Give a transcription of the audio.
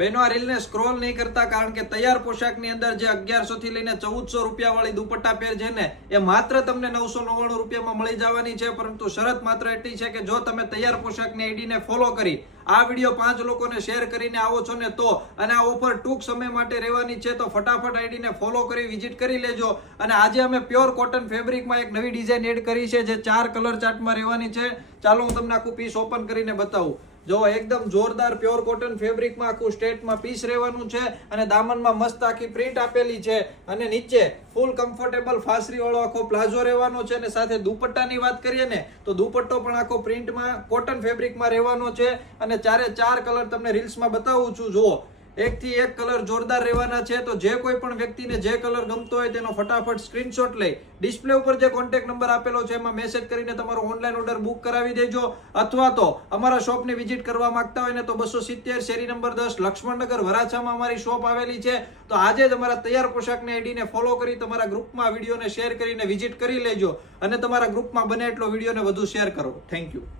બહેનો આ રીલને સ્ક્રોલ નહીં કરતા, કારણ કે તૈયાર પોશાકની અંદર જે 1100 થી લઈને 1400 રૂપિયા વાળી દુપટ્ટા પેર છે ને એ માત્ર તમને 999 રૂપિયામાં મળી જવાની છે. પરંતુ શરત માત્ર એટલી છે કે જો તમે તૈયાર પોશાકની આઈડીને ફોલો કરી આ વિડીયો 5 લોકોને શેર કરીને આવો છો ને તો, અને આ ઓફર ટૂંક સમય માટે રહેવાની છે, તો ફટાફટ આઈડીને ફોલો કરી વિઝિટ કરી લેજો. અને આજે અમે પ્યોર કોટન ફેબ્રિકમાં એક નવી ડિઝાઇન એડ કરી છે જે 4 કલર ચાર્ટમાં રહેવાની છે. ચાલો હું તમને આખું પીસ ઓપન કરીને બતાવું. જો એકદમ જોરદાર પ્યોર કોટન ફેબ્રિકમાં આખું સ્ટેટમાં પીસ રહેવાનું છે અને દામનમાં મસ્ત આખી પ્રિન્ટ આપેલી છે અને નીચે ફૂલ કમ્ફર્ટેબલ ફાસરી વાળો આખો પ્લાઝો રહેવાનો છે. અને સાથે દુપટ્ટાની વાત કરીએ ને તો દુપટ્ટો પણ આખો પ્રિન્ટમાં કોટન ફેબ્રિકમાં રહેવાનો છે અને 4 કલર તમને રીલ્સમાં બતાવું છું. જુઓ એકથી એક કલર જોરદાર રહેવાના છે. તો જે કોઈ પણ વ્યક્તિને જે કલર ગમતો હોય તેનો ફટાફટ સ્ક્રીનશોટ લઈ ડિસ્પ્લે ઉપર જે કોન્ટેક્ટ નંબર આપેલો છે એમાં મેસેજ કરીને તમારો ઓનલાઈન ઓર્ડર બુક કરાવી દેજો. અથવા તો અમારા શોપને વિઝિટ કરવા માંગતા હોય ને તો 270 શેરી નંબર 10 લક્ષ્મણનગર વરાછામાં અમારી શોપ આવેલી છે. તો આજે જ અમારા તૈયાર પોશાકની આઈડીને ફોલો કરી તમારા ગ્રુપમાં વિડીયોને શેર કરીને વિઝિટ કરી લેજો અને તમારા ગ્રુપમાં બને એટલો વિડીયોને વધુ શેર કરો. Thank you.